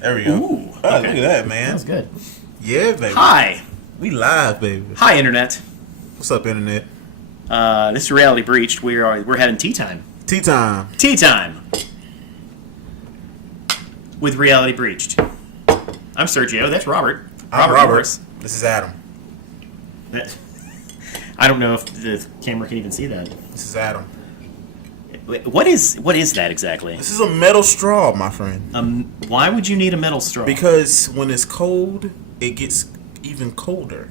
There we go. Ooh, Oh, okay. look at that, man. That was good. Yeah, baby. Hi. We live, baby. Hi, Internet. What's up, Internet? This is Reality Breached. We're having tea time. Tea time. Tea time. With Reality Breached. I'm Sergio. That's Robert. I'm Robert. Morris. This is Adam. I don't know if the camera can even see that. This is Adam. What is that exactly? This is a metal straw, my friend. Why would you need a metal straw? Because when it's cold, it gets even colder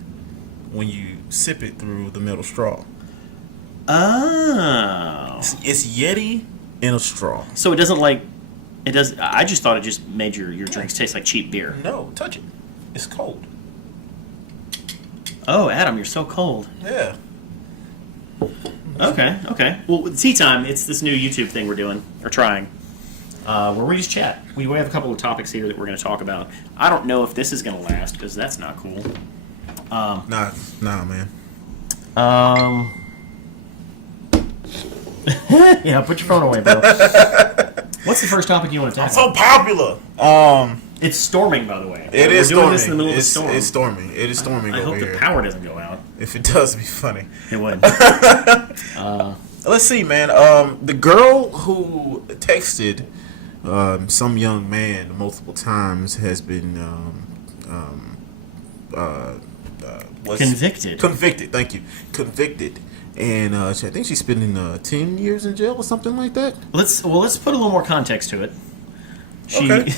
when you sip it through the metal straw. Oh. It's Yeti in a straw. So it doesn't it does. I just thought it just made your drinks taste like cheap beer. No, touch it. It's cold. Oh, Adam, you're so cold. Yeah. Okay. Well, with tea time, it's this new YouTube thing we're doing, or trying, where we just chat. We have a couple of topics here that we're going to talk about. I don't know if this is going to last, because that's not cool. Nah, man. Yeah, put your phone away, bro. What's the first topic you want to I'm tackle? so popular. It's storming, by the way. It is We're doing storming. this in the middle of the storm. It's storming. It is storming I over hope here. the power doesn't go out. If it does, it'd be funny. It would. Let's see, man. The girl who texted some young man multiple times has been Convicted. Convicted. Thank you. Convicted. And I think she's spending 10 years in jail or something like that. Let's put a little more context to it. Okay.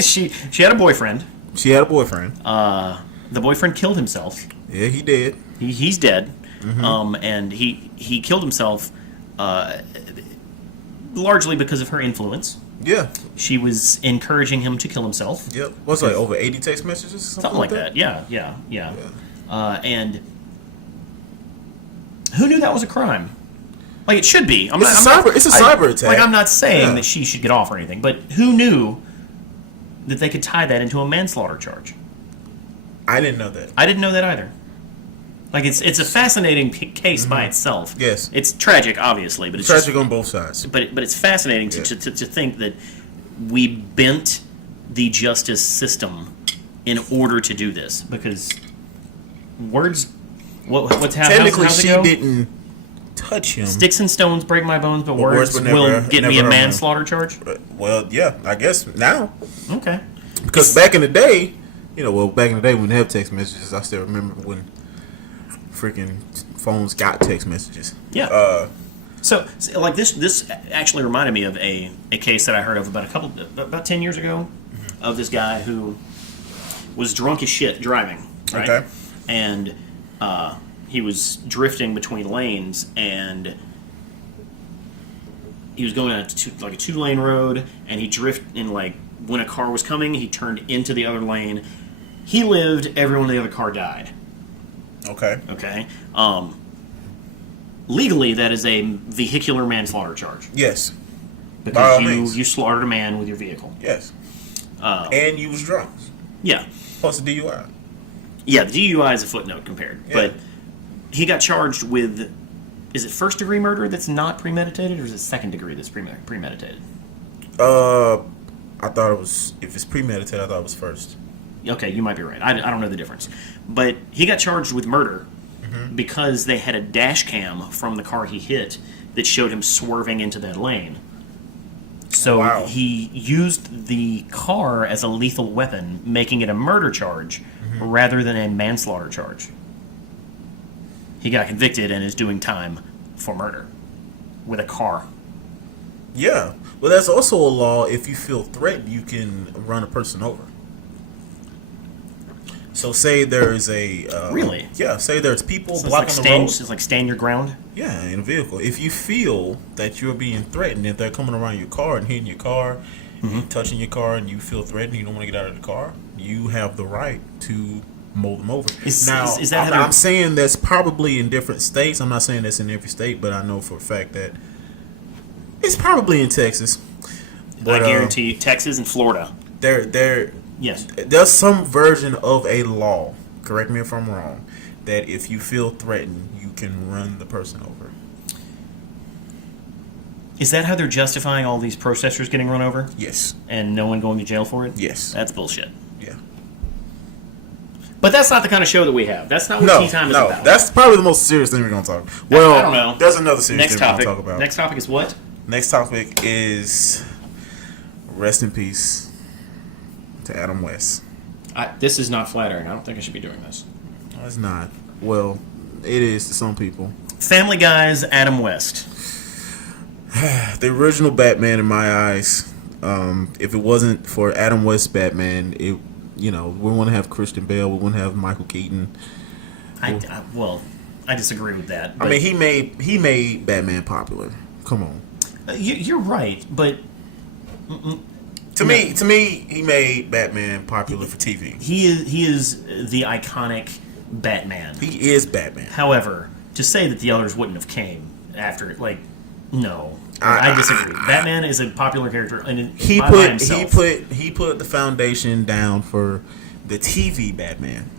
she had a boyfriend. She had a boyfriend. The boyfriend killed himself. Yeah, he did. He's dead. Mm-hmm. And he killed himself largely because of her influence. Yeah. She was encouraging him to kill himself. Yep. What's like over 80 text messages or Something like that. Yeah. And who knew that was a crime? Like, it should be. It's a cyber attack. Like, I'm not saying that she should get off or anything, but who knew that they could tie that into a manslaughter charge? I didn't know that. I didn't know that either. Like, it's a fascinating case by itself. Yes. It's tragic, obviously, but it's tragic just, on both sides. but it's fascinating to think that we bent the justice system in order to do this, because words. What's happening? Technically, she didn't touch him. Sticks and stones break my bones, but words will get me a manslaughter charge. Well, yeah, I guess now. Okay. Because back in the day, back in the day when they have text messages, I still remember when freaking phones got text messages. Yeah. So like this actually reminded me of a case that I heard of about 10 years ago, of this guy who was drunk as shit driving. Right? Okay. And he was drifting between lanes, and he was going on a 2-lane road, and he drifted in, like, when a car was coming, he turned into the other lane. He lived, everyone in the other car died. Okay. Legally, that is a vehicular manslaughter charge. Yes. Because you slaughtered a man with your vehicle. Yes. And you was drunk. Yeah. Plus a DUI. Yeah, the DUI is a footnote compared. Yeah. But he got charged with, is it first degree murder that's not premeditated, or is it second degree that's premeditated? I thought it was, if it's premeditated, I thought it was first. Okay, you might be right. I don't know the difference. But he got charged with murder because they had a dash cam from the car he hit that showed him swerving into that lane. So he used the car as a lethal weapon, making it a murder charge rather than a manslaughter charge. He got convicted and is doing time for murder with a car. Yeah. Well, that's also a law. If you feel threatened, you can run a person over. So say there's a... really? Yeah, say there's people so blocking the road. It's like stand your ground? Yeah, in a vehicle. If you feel that you're being threatened, if they're coming around your car and hitting your car, touching your car, and you feel threatened, you don't want to get out of the car, you have the right to mow them over. I'm saying that's probably in different states. I'm not saying that's in every state, but I know for a fact that it's probably in Texas. But, I guarantee you, Texas and Florida. Yes. There's some version of a law, correct me if I'm wrong, that if you feel threatened, you can run the person over. Is that how they're justifying all these protesters getting run over? Yes. And no one going to jail for it? Yes. That's bullshit. Yeah. But that's not the kind of show that we have. That's not what Tea Time is about. That's probably the most serious thing we're going to talk about. Well, I don't know. There's another serious Next thing we're topic. going to talk about. Next topic is what? Next topic is rest in peace to Adam West. This is not flattering. I don't think I should be doing this. No, it's not. Well, it is to some people. Family Guy's Adam West. The original Batman, in my eyes, if it wasn't for Adam West's Batman, we wouldn't have Christian Bale, we wouldn't have Michael Keaton. I disagree with that. I mean, he made Batman popular. Come on. You're right, but to me, he made Batman popular for TV. he is the iconic Batman. He is Batman. However, to say that the others wouldn't have came after it, no. I disagree. Batman is a popular character, and he by himself. he put the foundation down for the TV Batman.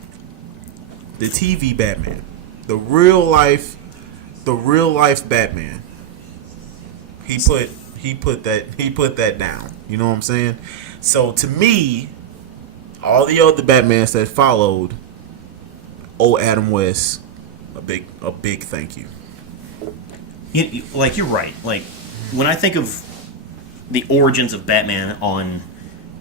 The TV Batman. The real life Batman. He put that down. You know what I'm saying? So to me, all the other Batmans that followed owe Adam West a big thank you. You're right. Like, when I think of the origins of Batman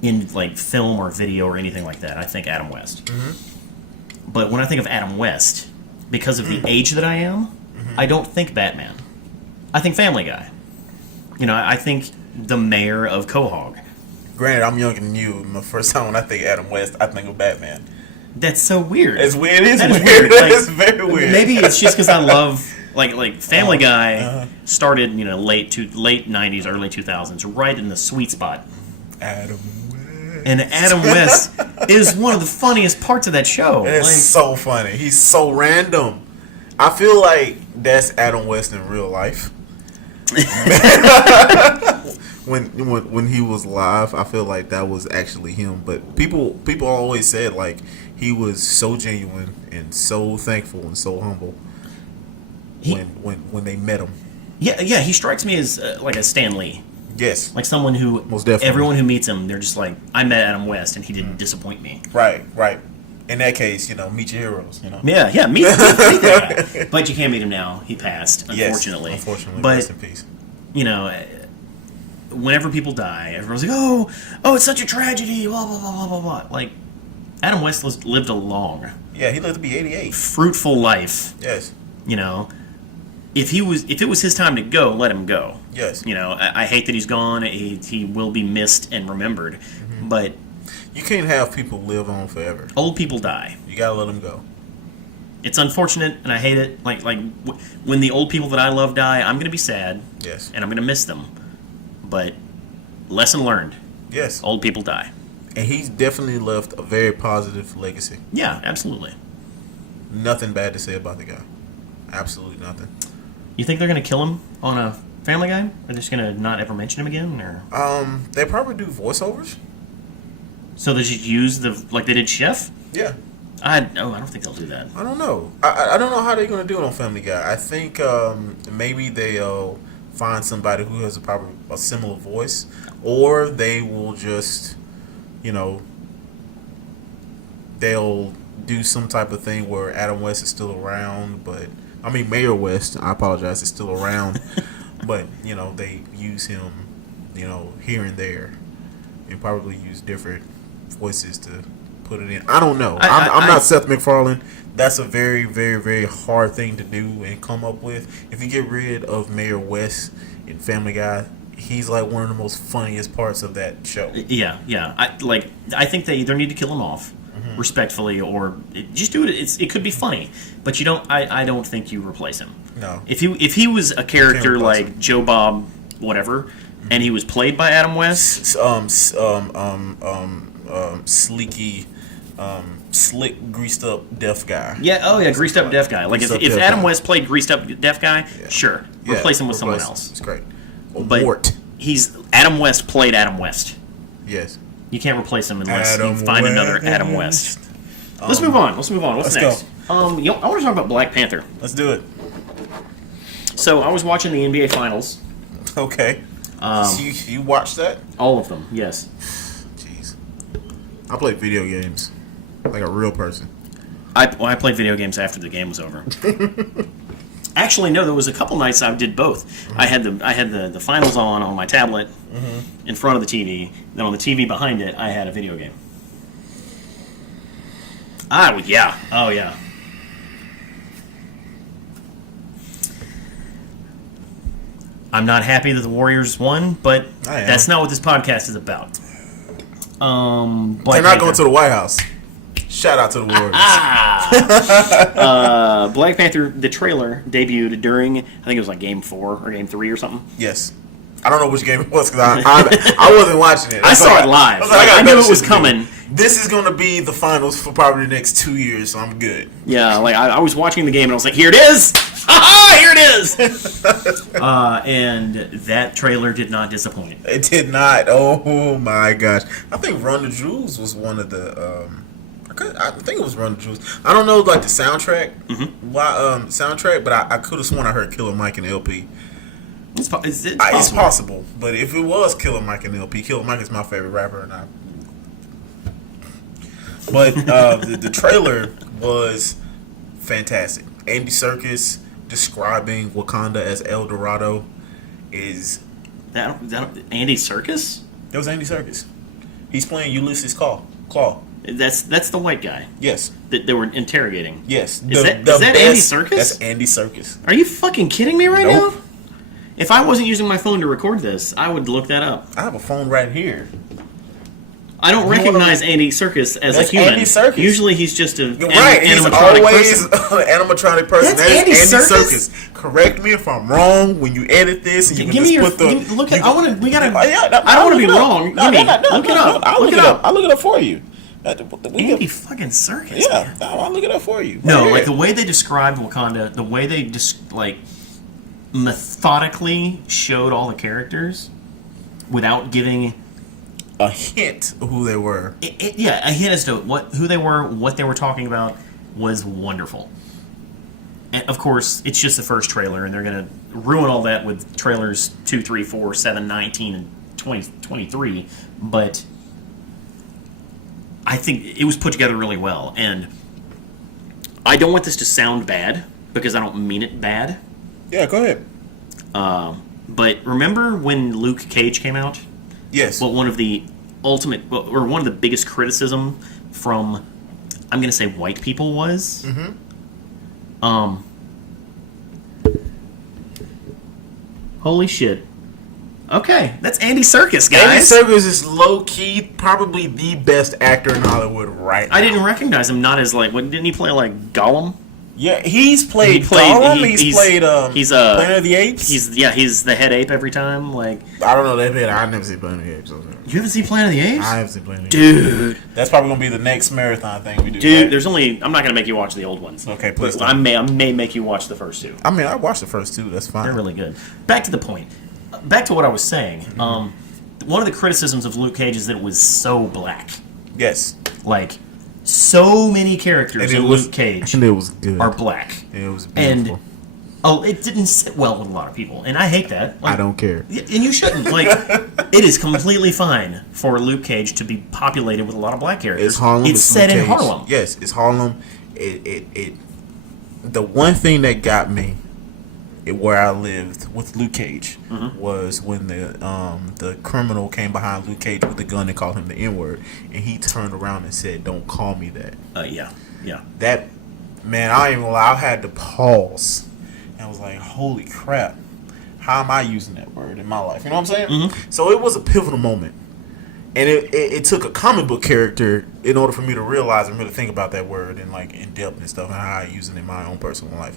in film or video or anything like that, I think Adam West. Mm-hmm. But when I think of Adam West, because of the age that I am, I don't think Batman. I think Family Guy. I think the mayor of Quahog. Granted, I'm younger than you. The first time when I think Adam West, I think of Batman. That's so weird. It's weird. It is weird. It's very weird. Maybe it's just because I love Family Guy started late 90s, early 2000s, right in the sweet spot. Adam West. And Adam West is one of the funniest parts of that show. It's so funny. He's so random. I feel like that's Adam West in real life. when he was live, I feel like that was actually him. But people always said he was so genuine and so thankful and so humble when they met him. Yeah, he strikes me as like a Stan Lee. Yes, like someone who most definitely. Everyone who meets him, they're just like, I met Adam West and he didn't disappoint me. Right. In that case, meet your heroes. Yeah, meet that guy. But you can't meet him now. He passed, unfortunately. Yes, unfortunately, but, rest in peace. Whenever people die, everyone's like, oh, it's such a tragedy, blah, blah, blah, blah, blah, blah. Adam West lived a long... Yeah, he lived to be 88. Fruitful life. Yes. If it was his time to go, let him go. Yes. I hate that he's gone. He will be missed and remembered. Mm-hmm. But... You can't have people live on forever. Old people die. You gotta let them go. It's unfortunate, and I hate it. When the old people that I love die, I'm gonna be sad. Yes. And I'm gonna miss them. But lesson learned. Yes. Old people die. And he's definitely left a very positive legacy. Yeah, absolutely. Nothing bad to say about the guy. Absolutely nothing. You think they're gonna kill him on a Family Guy? Are they just gonna not ever mention him again, or? They probably do voiceovers. So they just use like they did Chef? Yeah. I don't think they'll do that. I don't know. I don't know how they're gonna do it on Family Guy. I think maybe they'll find somebody who has probably a similar voice, or they will just, they'll do some type of thing where Adam West is still around, but Mayor West, I apologize, is still around, but they use him, here and there, and probably use different voices to put it in. I don't know. I'm not Seth MacFarlane. That's a very, very, very hard thing to do and come up with. If you get rid of Mayor West in Family Guy, he's like one of the most funniest parts of that show. Yeah. I think they either need to kill him off respectfully, or just do it. It could be funny, but you don't. I don't think you replace him. No. If he was a character like Joe Bob, whatever, and he was played by Adam West, sleeky, slick, greased up deaf guy. Yeah. Oh yeah, greased up deaf guy. Like if Adam West played greased up deaf guy, sure, replace him with someone else. It's great. But Mort. Adam West played Adam West. Yes. You can't replace him unless Adam you find West. Another Adam West. Let's move on. What's next? Go. I want to talk about Black Panther. Let's do it. So I was watching the NBA Finals Okay. You watched that? All of them, yes. Jeez. I play video games like a real person. I played video games after the game was over. Actually, no. There was a couple nights I did both. Mm-hmm. I had the finals on my tablet in front of the TV. Then on the TV behind it, I had a video game. Oh yeah. I'm not happy that the Warriors won, but that's not what this podcast is about. They're not going to the White House. Shout out to the Warriors. Black Panther, the trailer debuted during, I think it was like Game 4 or Game 3 or something. Yes. I don't know which game it was because I wasn't watching it. I saw it live. I knew it was coming. This is going to be the finals for probably the next 2 years, so I'm good. Yeah, like I was watching the game and I was like, here it is! Here it is! And that trailer did not disappoint. It did not. Oh my gosh. I think Run the Jewels was one of the... I think it was Run the Jewels. I don't know like the soundtrack, soundtrack, but I could have sworn I heard Killer Mike and LP. It's possible. It's possible, but if it was Killer Mike and LP, Killer Mike is my favorite rapper, and But the trailer was fantastic. Andy Serkis describing Wakanda as El Dorado is that Andy Serkis? That was Andy Serkis. He's playing Ulysses Claw. That's the white guy. Yes. That they were interrogating. Yes. Is that Andy Serkis? That's Andy Serkis. Are you fucking kidding me right Nope. now? If I wasn't using my phone to record this, I would look that up. I have a phone right here. I don't recognize Andy Serkis as a human. Andy Serkis. Usually he's just a he's always an animatronic person. That's Andy Serkis. Correct me if I'm wrong when you edit this. And give me your look at. I want to. We gotta. I don't want to be wrong. Look it up. I'll look it up. I'll look it up for you. Andy fucking Serkis. Yeah, I'll look it up for you. No, like the way they described Wakanda, the way they just like methodically showed all the characters without giving a hint of who they were. A hint as to who they were, what they were talking about was wonderful. And of course, it's just the first trailer, and they're going to ruin all that with trailers 2, 3, 4, 7, 19, and 20, 23. But I think it was put together really well. And I don't want this to sound bad, because I don't mean it bad. Yeah, go ahead. But remember when Luke Cage came out? Yes. Well, one of the biggest criticism from, I'm going to say, white people was, holy shit. Okay, that's Andy Serkis, guys. Andy Serkis is low-key probably the best actor in Hollywood right now. I didn't recognize him, not as like, didn't he play like Gollum? Yeah, he's played Gollum. He's played Planet of the Apes. He's the head ape every time. Like I don't know that bit. I've never seen Planet of the Apes. You haven't seen Planet of the Apes? I haven't seen Planet of the Apes. Dude, that's probably gonna be the next marathon thing we do. Dude, right? there's only. I'm not gonna make you watch the old ones. Okay, please. I may make you watch the first two. I mean, I watched the first two. That's fine. They're really good. Back to the point. Back to what I was saying. One of the criticisms of Luke Cage is that it was so black. Yes. Like, so many characters in Luke Cage and it was good. Are black. It was beautiful. And it didn't sit well with a lot of people, and I hate that. Like, I don't care. And you shouldn't. Like, it is completely fine for Luke Cage to be populated with a lot of black characters. It's Harlem. It's set in Harlem. Yes, it's Harlem. The one thing that got me where I lived with Luke Cage was when the criminal came behind Luke Cage with the gun and called him the N-word, and he turned around and said, "Don't call me that." Yeah. That, man, I ain't gonna lie, I had to pause. And I was like, holy crap, how am I using that word in my life? You know what I'm saying? So it was a pivotal moment. And it took a comic book character in order for me to realize and really think about that word and like in depth and stuff and how I use it in my own personal life.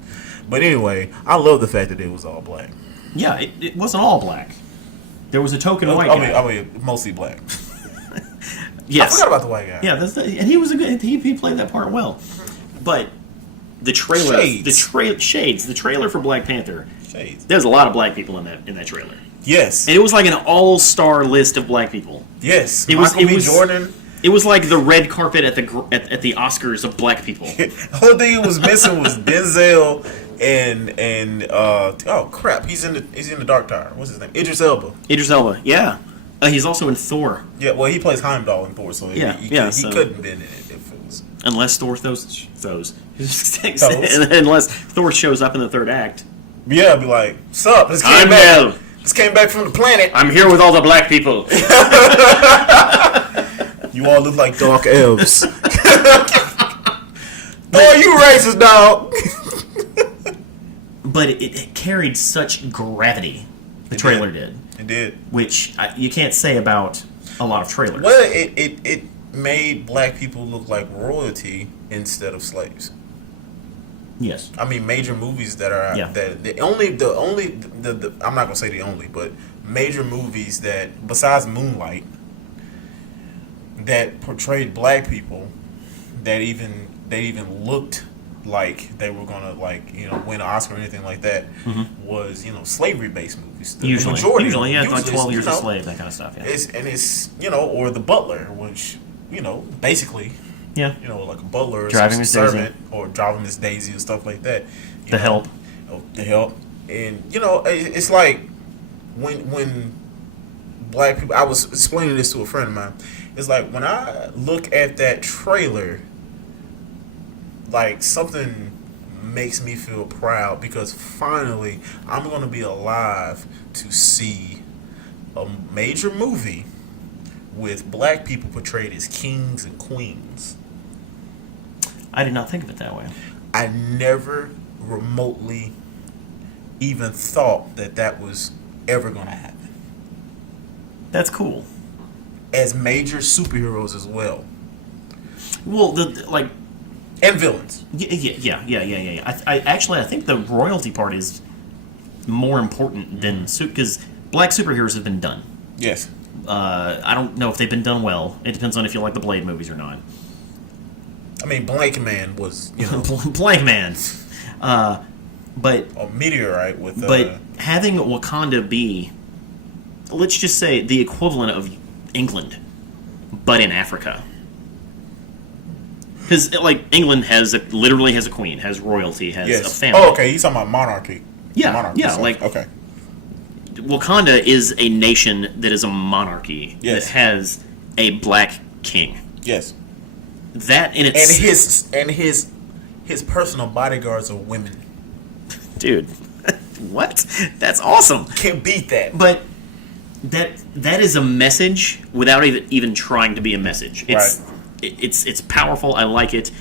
But anyway, I love the fact that it was all black. Yeah, it wasn't all black. There was a token white guy. I mean, mostly black. Yes. I forgot about the white guy. Yeah, and he was a good. He played that part well. But the trailer, Shades, the trailer for Black Panther. Shades. There's a lot of black people in that trailer. Yes. And it was like an all-star list of black people. Yes. Michael B. Jordan. It was like the red carpet at the Oscars of black people. The whole thing it was missing was Denzel and oh crap, he's in the Dark Tower. What's his name? Idris Elba. Idris Elba, yeah. He's also in Thor. Yeah, well, he plays Heimdall in Thor, so he so, couldn't have been in it if it was. Unless Thor unless Thor shows up in the third act. Yeah, I'd be like, "Sup? This came back from the planet. I'm here with all the black people. You all look like dark elves. Boy, you racist, dog." But it carried such gravity. The trailer did. It did. Which you can't say about a lot of trailers. Well, it made black people look like royalty instead of slaves. Yes. I mean, major movies that are Yeah. that the I'm not gonna say the only, but major movies that besides Moonlight that portrayed black people that even looked like they were gonna win an Oscar or anything like that was slavery based movies. Usually, like 12 Years a Slave, that kind of stuff. Yeah. It's or The Butler, which basically. Yeah. Like a butler or Driving Miss servant or Driving Miss Daisy or stuff like that. The Help. The Help. And, it's like when black people, I was explaining this to a friend of mine. It's like when I look at that trailer, like something makes me feel proud because finally I'm going to be alive to see a major movie with black people portrayed as kings and queens. I did not think of it that way. I never remotely even thought that was ever going to happen. That's cool. As major superheroes as well. Well, and villains. Yeah. I think the royalty part is more important than because black superheroes have been done. Yes. I don't know if they've been done well. It depends on if you like the Blade movies or not. I mean, Blank Man was, Blank Man. But a meteorite with. But having Wakanda be, let's just say, the equivalent of England, but in Africa. Because England literally has a queen, has royalty, has a family. Oh, okay. He's talking about monarchy. Yeah, monarchy, yeah. Okay. Wakanda is a nation that is a monarchy that has a black king. Yes. That in its and his personal bodyguards are women. Dude, what? That's awesome. Can't beat that. But that is a message without even trying to be a message. It's powerful. I like it.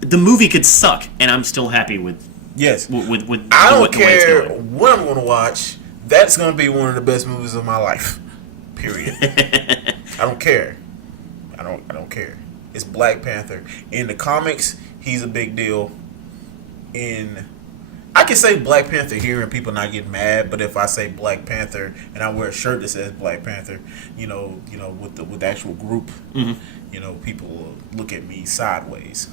The movie could suck, and I'm still happy with. Yes. With I don't care what I'm going to watch. That's going to be one of the best movies of my life. Period. I don't care. I don't care. It's Black Panther. In the comics, he's a big deal. I can say Black Panther here and people not get mad, but if I say Black Panther and I wear a shirt that says Black Panther, with the actual group, people will look at me sideways.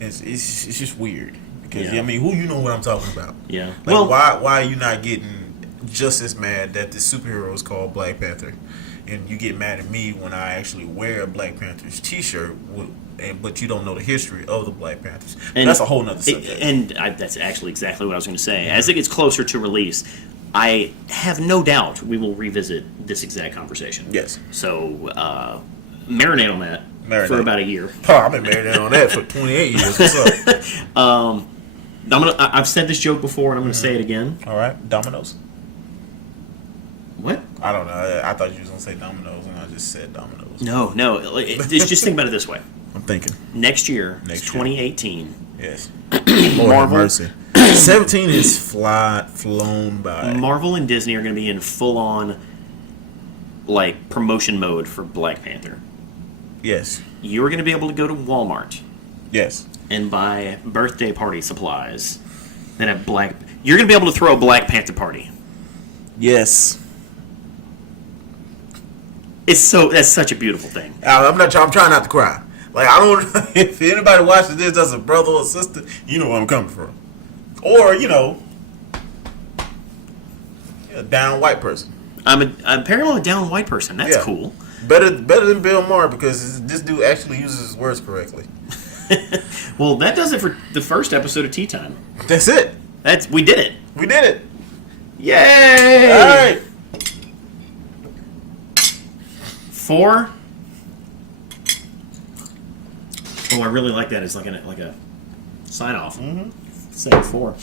It's just weird. Because, I mean, who what I'm talking about? Yeah. Why are you not getting just as mad that the superhero is called Black Panther? And you get mad at me when I actually wear a Black Panthers t-shirt, but you don't know the history of the Black Panthers. And that's a whole nother subject. That's actually exactly what I was going to say. As it gets closer to release, I have no doubt we will revisit this exact conversation. Yes. So, marinate on that for about a year. Oh, I've been marinating on that for 28 years. What's up? I've said this joke before, and I'm going to say it again. All right. Dominoes. What? I don't know. I thought you was going to say Dominoes, and I just said Dominoes. No. Just think about it this way. I'm thinking. Next year, 2018. Yes. Lord have mercy. 17 is flown by. Marvel and Disney are going to be in full-on, promotion mode for Black Panther. Yes. You're going to be able to go to Walmart. Yes. And buy birthday party supplies that have You're going to be able to throw a Black Panther party. Yes. That's such a beautiful thing. I'm trying not to cry. I don't. If anybody watches this as a brother or sister, you know where I'm coming from. Or a down white person. Apparently a down white person. That's cool. Better than Bill Maher because this dude actually uses his words correctly. Well, that does it for the first episode of Tea Time. That's it. We did it. We did it. Yay! All right. 4. Oh, I really like that. It's like a sign off. Mm-hmm. Say 4.